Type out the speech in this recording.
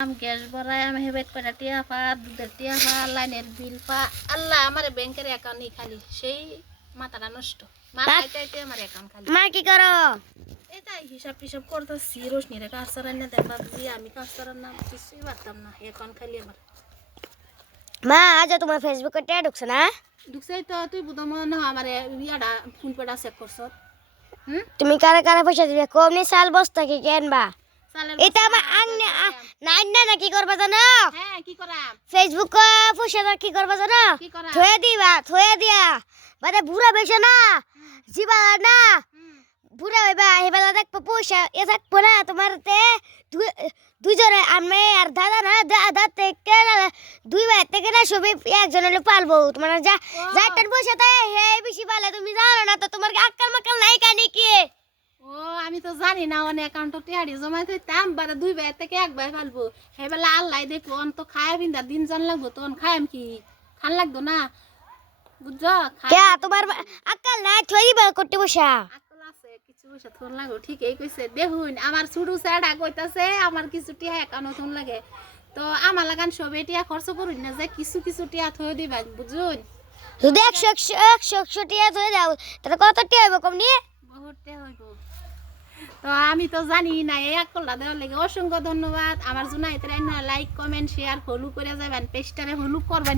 gas ভরাই আমি হেবেট কয়টা টিয়া পা দুধের টিয়া পা লাইনের বিল পা আল্লাহ আমার ব্যাংকের অ্যাকাউন্ট নেই খালি সেই মাথাটা নষ্ট মাথাইতে আমার অ্যাকাউন্ট খালি মা কি করো এটাই হিসাব টিসাব করতেছি রোশনিরে কাজ করার না দেখবা যে আমি কাজ করার না কিছুই পারতাম না অ্যাকাউন্ট খালি আমার মা আজ তোমার ফেসবুকে ট্যাগ ঢুকছে না ঢুকছেই তো তুই বুধ মনে হয় আমার ইয়াটা ফোন পেটা চেক করছ তুমি কারে কারে পয়সা দিবে কমনি চাল বস্তা কি কেনবা চালের এটা আমার আংনে নাইন না কি করবা জানো হ্যাঁ কি করা ফেসবুক পয়সা কি করবা জানো কি করা থয়ে দিয়া মানে বুড়া বেশে না জিবা না বুড়া হইবা এবেলা দেখবো পয়সা এ থাকবো না তোমার তে দুইজনে আমি আর দাদা না দাদা থেকে দুই ভাই থেকে না সবই একজন হলে পালবো তোমার যা যাইটার পয়সা তাই হে বেশি পালে তুমি জানো না তো তোমার আক্কাল মাক্কাল নাই কানি কি ও আমি তো জানি না অনেক অ্যাকাউন্টে টিয়াড়ি জমা থইতাম বারে দুই ভাই থেকে এক ভাই পালবো হেবেলা আল্লাহ দেখবো অন তো খায় বিন্দা দিন জান লাগবো তখন খাইম কি খান লাগতো না বুঝছো কে তোমার আক্কাল নাই থই দিবা করতে বসা আকল আছে কিছু পয়সা থন লাগো ঠিকই কইছে দেখুন আমার ছোট স্যাডা কইতাছে আমার কিছু টিয়া অ্যাকাউন্ট থন লাগে তো আমার লাগান সবে টিয়া খরচ করুন না যে কিছু কিছু টিয়া থই দিবা বুঝুন যদি 100 টিয়া থই দাও তাহলে কত টিয়া হবে কম নিয়ে বহুত টিয়া হইব তো আমি তো জানি না এই আকলটা দেওয়ার লাগে অসংখ্য ধন্যবাদ আমার জন্য এতে লাইক কমেন্ট শেয়ার ফলো করে যাবেন পেজটারে ফলো করবেন